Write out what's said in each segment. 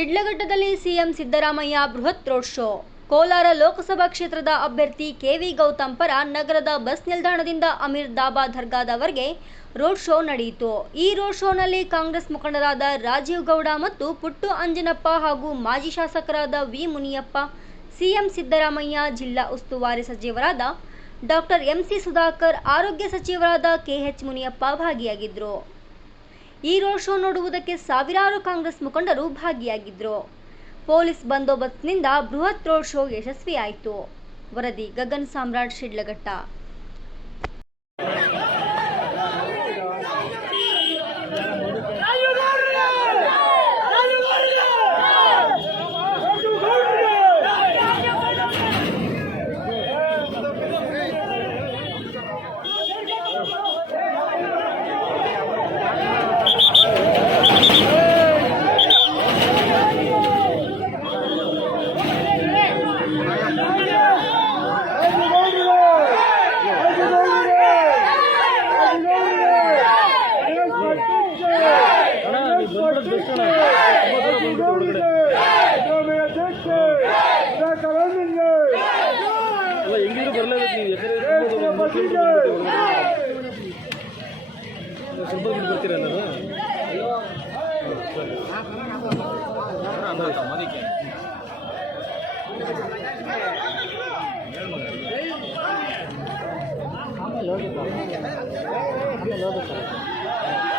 ಶಿಡ್ಲಘಟ್ಟದಲ್ಲಿ CM Siddaramaiah ಬೃಹತ್ road show. Kolar Lok Sabha ಕ್ಷೇತ್ರದ ಅಭ್ಯರ್ಥಿ ಕೆವಿ ಗೌತಮ್ ಪರ ನಗರದ ಬಸ್ ನಿಲ್ದಾಣದಿಂದ ಅಮೀರ್ ದಾಬಾ ದರ್ಗಾದವರೆಗೆ ರೋಡ್ ಶೋ ನಡೆಯಿತು. ಈ ರೋಡ್ ಶೋನಲ್ಲಿ ಕಾಂಗ್ರೆಸ್ ಮುಖಂಡರಾದ ರಾಜೀವ್ ಗೌಡ ಮತ್ತು ಪುಟ್ಟು ಅಂಜನಪ್ಪ ಹಾಗೂ ಮಾಜಿ ಶಾಸಕರಾದ ವಿ. ಮುನಿಯಪ್ಪ, ಸಿಎಂ ಸಿದ್ದರಾಮಯ್ಯ, ಜಿಲ್ಲಾ ಉಸ್ತುವಾರಿ ಸಚಿವರಾದ ಡಾಕ್ಟರ್ ಎಂಸಿ ಸುಧಾಕರ್, ಆರೋಗ್ಯ ಸಚಿವರಾದ ಕೆಎಚ್ ಮುನಿಯಪ್ಪ ಭಾಗಿಯಾಗಿದ್ದರು ಈ ರೋಡ್ ಶೋ ನೋಡುವುದಕ್ಕೆ ಸಾವಿರಾರು ಕಾಂಗ್ರೆಸ್ ಮುಖಂಡರು ಭಾಗಿಯಾಗಿದ್ದರು ಪೊಲೀಸ್ ಬಂದೋಬಸ್ತ್ನಿಂದ ಬೃಹತ್ ರೋಡ್ ಶೋ ಯಶಸ್ವಿಯಾಯಿತು. ವರದಿ, ಗಗನ್, ಸಾಮ್ರಾಟ್, ಶಿಡ್ಲಘಟ್ಟ. ಅಲ್ಲ ಹೆಂಗಿದ್ರು ಬರ್ಲೇಬೇಕು ನೀವು ಎಕರೆ ಸ್ವಲ್ಪ ಬಿಟ್ಟು ಬರ್ತೀರಾ ನಾನು ಮೀಡಿಯಾ ಕಡೆ ಯಾಕೆ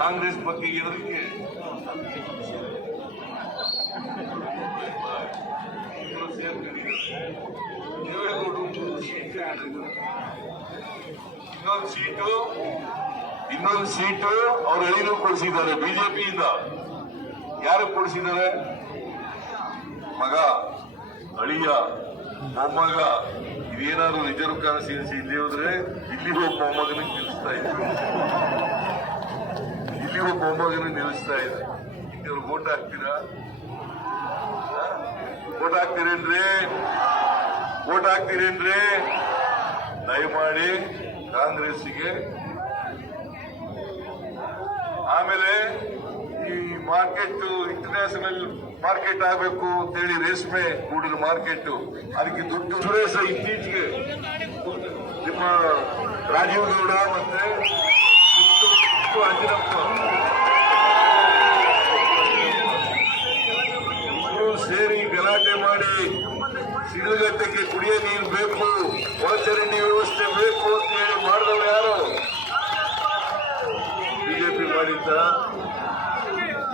ಕಾಂಗ್ರೆಸ್ ಬಗ್ಗೆ ಎದುರಿಗೆ ಇನ್ನೊಂದು ಸೀಟು ಇನ್ನೊಂದು ಸೀಟು ಅವ್ರ ಅಳಿಲು ಕೊಡಿಸಿದ್ದಾರೆ. ಬಿಜೆಪಿಯಿಂದ ಯಾರು ಕೊಡಿಸಿದ್ದಾರೆ? ಮಗ. ಅಳಿಯ, ಮೊಮ್ಮಗ ಇದೇನಾದ್ರು ರಿಸರ್ವ್ ಕಾನ್ಸ್ಟಿಟ್ಯೂನ್ಸಿ ಇಲ್ಲಿ ಹೋದ್ರೆ ಇಲ್ಲಿ ಹೋಗಿ ಮೊಮ್ಮಗನ ನಿಲ್ಲಿಸ್ತಾ ಇದ್ರು. ಇಲ್ಲಿ ಒಬ್ಬ ಮೊಮ್ಮಗನ ನಿಲ್ಲಿಸ್ತಾ ಇದ್ರು. ನೀವು ಓಟ್ ಹಾಕ್ತೀರಾ? ಓಟ್ ಹಾಕ್ತೀರೇನ್ರಿ? ಓಟ್ ಹಾಕ್ತೀರೇನ್ರಿ? ದಯಮಾಡಿ ಕಾಂಗ್ರೆಸ್ಸಿಗೆ. ಆಮೇಲೆ ಈ ಮಾರ್ಕೆಟ್ ಇಂಟರ್ನ್ಯಾಷನಲ್ ಮಾರ್ಕೆಟ್ ಆಗಬೇಕು ಅಂತೇಳಿ ರೇಷ್ಮೆ ಕೂಡಿದ ಮಾರ್ಕೆಟ್. ಅದಕ್ಕೆ ದುಡ್ಡು ಸುರೇಶ ಇತ್ತೀಚೆಗೆ ನಿಮ್ಮ ರಾಜೀವ್ ಗೌಡ ಮತ್ತೆ ಅಂಜನಪ್ಪ. ಸೇರಿ ಗಲಾಟೆ ಮಾಡಿ ಸಿಡಿಲಘಟ್ಟಕ್ಕೆ ಕುಡಿಯೋ ನೀರು ಬೇಕು, ಒಳಚರಂಡಿ ವ್ಯವಸ್ಥೆ ಬೇಕು ಅಂತ ಹೇಳಿ ಮಾಡಿದವರು ಯಾರು? ಬಿಜೆಪಿ ಮಾಡಿದ್ದ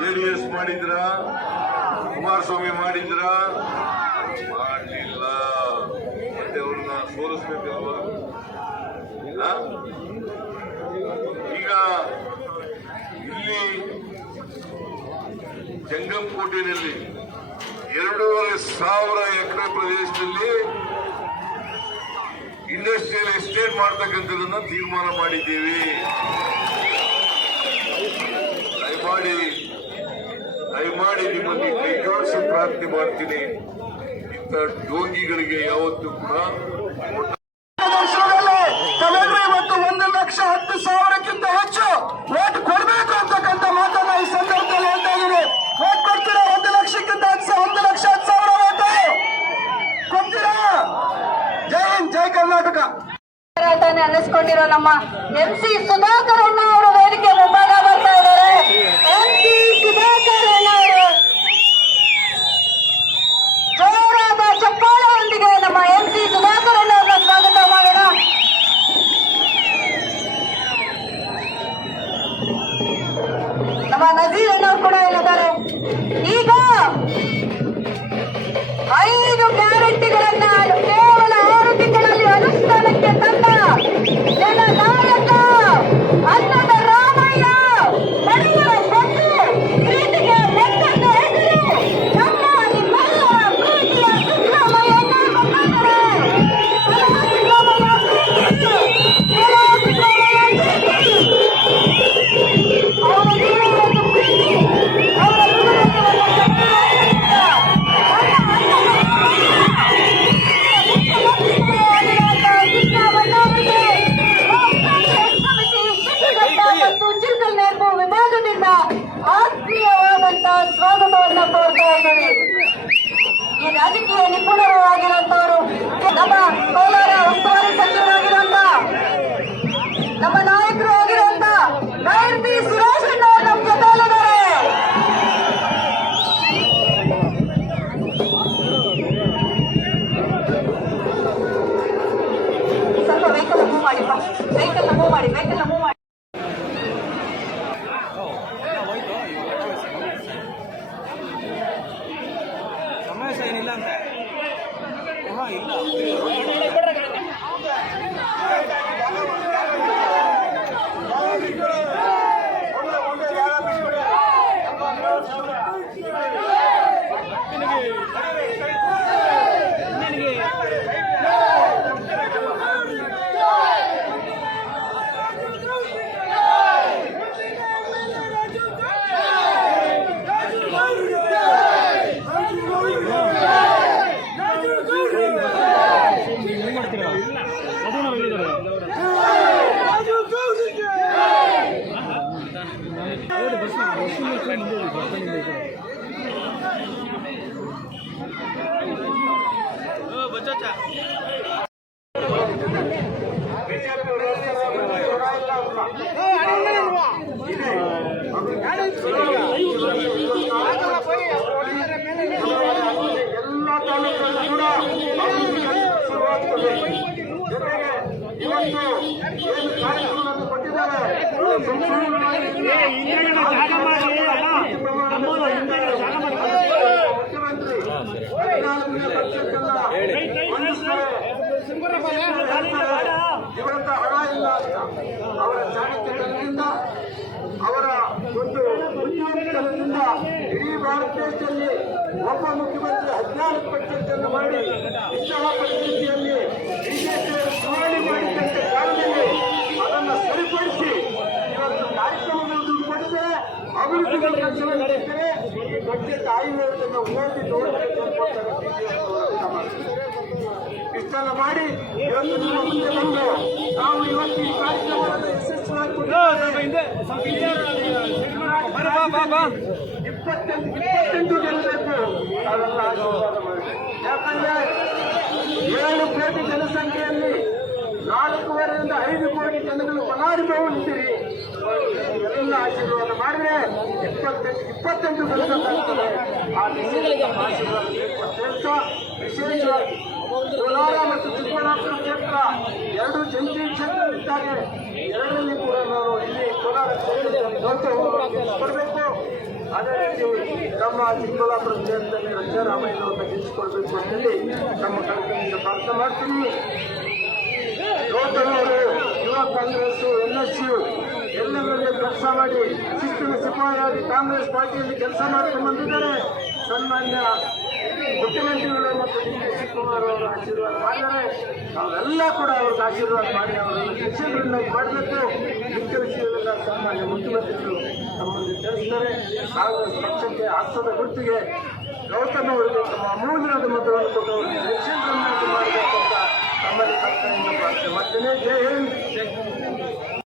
ಜೆಡಿಎಸ್ ಮಾಡಿದ್ರ? ಕುಮಾರಸ್ವಾಮಿ ಮಾಡಿದ್ರ? ಮಾಡಲಿಲ್ಲ. ಮತ್ತೆ ಅವ್ರನ್ನ ಸೋಲಿಸ್ಬೇಕಲ್ವಾ? ಇಲ್ಲ ಈಗ ಇಲ್ಲಿ ಜಂಗಂಕೋಟೆಯಲ್ಲಿ ಎರಡೂವರೆ ಸಾವಿರ ಎಕರೆ ಪ್ರದೇಶದಲ್ಲಿ ಇಂಡಸ್ಟ್ರಿಯಲ್ ಎಸ್ಟೇಟ್ ಮಾಡ್ತಕ್ಕಂಥದನ್ನ ತೀರ್ಮಾನ ಮಾಡಿದ್ದೀವಿ. ದಯಮಾಡಿ ದಯಮಾಡಿ ನಿಮ್ಮಲ್ಲಿ ಕೈ ಜೋಡಿಸಿ ಪ್ರಾರ್ಥನೆ ಮಾಡ್ತೀನಿ. ಇಂಥ ಯೋಗಿಗಳಿಗೆ ಯಾವತ್ತೂ ಕೂಡ ಒಟ್ಟ ದೇಶದಲ್ಲಿ ಒಂದು ಲಕ್ಷ ಹತ್ತು ಸಾವಿರಕ್ಕಿಂತ ಹೆಚ್ಚು ಓಟ್ ಕೊಡಬೇಕು ಅಂತಕ್ಕಂಥ ಮಾತನ್ನ ಈ ಸಂದರ್ಭದಲ್ಲಿ ಹೇಳ್ತಾ ಇದ್ದೀನಿ. ಓಟ್ ಕೊಡ್ತೀರಾ? ಒಂದು ಲಕ್ಷಕ್ಕಿಂತ ಹತ್ತು ಒಂದು ಲಕ್ಷ ಹತ್ತು ಸಾವಿರ ಓಟ್ ಕೊಡ್ತೀರಾ? ಜೈ ಹಿಂದ್ ಜೈ ಕರ್ನಾಟಕ. ಅನ್ನಿಸ್ಕೊಂಡಿರೋ ನಮ್ಮ ಎಂ ಸಿ ಸುಧಾಕರ್ ಅಣ್ಣ ಅವರು ವೇದಿಕೆ ಮುಂಭಾಗ ಬರ್ತಾ ಇದ್ದಾರೆ. ಎಂ ಸಿ ನಮ್ಮ Nazeer Vete la mão mari, vete la mão mari. ಇವತ್ತು ಏನು ಕಾರ್ಯಕ್ರಮವನ್ನು ಕೊಟ್ಟಿದ್ದಾರೆ ಇವರಂತ ಹಣ ಇಲ್ಲ. ಅವರ ಚಾಣಕ್ಯತನದಿಂದ ಅವರ ಒಂದು ಬುದ್ಧಿವಂತನದಿಂದ ಇಡೀ ಭಾರತ ದೇಶದಲ್ಲಿ ಒಬ್ಬ ಮುಖ್ಯಮಂತ್ರಿ ಹದಿನಾಲ್ಕು ಪಕ್ಷವನ್ನು ಮಾಡಿ ಇಂತಹ ಪರಿಸ್ಥಿತಿಯಲ್ಲಿ ಬಿಜೆಪಿಯವರು ಸುವರ್ಣಿ ಮಾಡಿದಂತ ಕಾಲದಲ್ಲಿ ಅದನ್ನು ಸರಿಪಡಿಸಿ ಇವತ್ತು ಕಾರ್ಯಕ್ರಮಗಳನ್ನು ಕೊಡದೆ ಕೆಲಸಗಳು ನಡೆಸಿದರೆ ಈ ಆಯುರ್ವೇದವನ್ನು ಓದಿ ನೋಡಬೇಕು ಅಂತ ಮಾಡ್ತಾರೆ. ಇಷ್ಟೆಲ್ಲ ಮಾಡಿ ಇವತ್ತು ನಿಮ್ಮ ಮುಂದೆ ಬಂದು ನಾವು ಇವತ್ತು ಈ ಕಾರ್ಯಕ್ರಮವನ್ನು ಯಶಸ್ವಿಯಾಗಿ ಇಪ್ಪತ್ತೆಂಟು ಇಪ್ಪತ್ತೆಂಟು ಗೆಲ್ಲಬೇಕು ಅವೆಲ್ಲ ಆಶೀರ್ವಾದ ಮಾಡಿ. ಯಾಕಂದ್ರೆ ಏಳು ಕೋಟಿ ಜನಸಂಖ್ಯೆಯಲ್ಲಿ ನಾಲ್ಕೂವರೆಯಿಂದ ಐದು ಕೋಟಿ ಜನಗಳು ಫಲಾನುಭವಿಸಿರಿ ಎಲ್ಲ ಆಶೀರ್ವಾದ ಮಾಡಿದ್ರೆ ಇಪ್ಪತ್ತೆಂಟು ಇಪ್ಪತ್ತೆಂಟು ಗೆಲ್ಲಬೇಕಾಗ್ತದೆ ಆ ನಮ್ಮ ಆಶೀರ್ವಾದ ಬೇಕು ಅಂತ ಹೇಳ್ತಾ ವಿಶೇಷವಾಗಿ ಕೋಲಾರ ಮತ್ತು ಚಿಕ್ಕಬಳ್ಳಾಪುರ ಕ್ಷೇತ್ರ ಎರಡು ಜಂಟಿ ಕ್ಷೇತ್ರವಿದ್ದಾಗ ಎರಡರಲ್ಲಿ ಕೂಡ ನಾವು ಇಲ್ಲಿ ಕೋಲಾರ ಕೊಡಬೇಕು ಅದೇ ರೀತಿ ನಮ್ಮ ಚಿಕ್ಕಬಳ್ಳಾಪುರ ಕ್ಷೇತ್ರದಲ್ಲಿ ರಜಾರಾಮಯ್ಯನವ್ರನ್ನ ಗೆಲ್ಲಿಸಿಕೊಳ್ಬೇಕು ಅಂತೇಳಿ ನಮ್ಮ ಕಾರ್ಯಕ್ರಮದಿಂದ ಪ್ರಾರ್ಥನೆ ಮಾಡ್ತೀನಿ. ಗೌತಮವರು ಯುವ ಕಾಂಗ್ರೆಸ್, ಎನ್ ಎಸ್ ಯು ಎಲ್ಲರಲ್ಲಿ ಕೆಲಸ ಮಾಡಿ, ಶಿಸ್ತಿನ ಸಿಪಾಯಿಯಾಗಿ ಕಾಂಗ್ರೆಸ್ ಪಾರ್ಟಿಯಲ್ಲಿ ಕೆಲಸ ಮಾಡ್ಕೊಂಡು ಬಂದಿದ್ದಾರೆ. ಸನ್ಮಾನ್ಯ ಮುಖ್ಯಮಂತ್ರಿಗಳು ಮತ್ತು ಶಿವಕುಮಾರ್ ಅವರು ಆಶೀರ್ವಾದ ಮಾಡಿದ್ದಾರೆ. ನಾವೆಲ್ಲ ಕೂಡ ಅವ್ರಿಗೆ ಆಶೀರ್ವಾದ ಮಾಡಿ, ಅವರನ್ನು ಶಿಕ್ಷಣಗಳನ್ನಾಗಿ ಮಾಡಬೇಕು. ವಿಷಯವೆಲ್ಲ ಸನ್ಮಾನ್ಯ ಮುಖ್ಯಮಂತ್ರಿಗಳು ನಮ್ಮಲ್ಲಿ ತಿಳಿಸಿದ್ದಾರೆ ಕಾಂಗ್ರೆಸ್ ಪಕ್ಷಕ್ಕೆ ಹಸ್ತದ ಗುರುತಿಗೆ ಗೌತಮ್ ಅವರಿಗೆ ತಮ್ಮ ಅಮೂಲ್ಯವಾದ ಮತವನ್ನು ಕೊಟ್ಟು ಅವರಿಗೆ ಶಿಕ್ಷಕರನ್ನಾಗಿ ಮಾಡಬೇಕು ಅಂತ ನಮ್ಮಲ್ಲಿ ಕರ್ತವ್ಯ ಪ್ರಾರ್ಥನೆ ಮತ್ತೆ ಜೈ ಹಿಂದ್.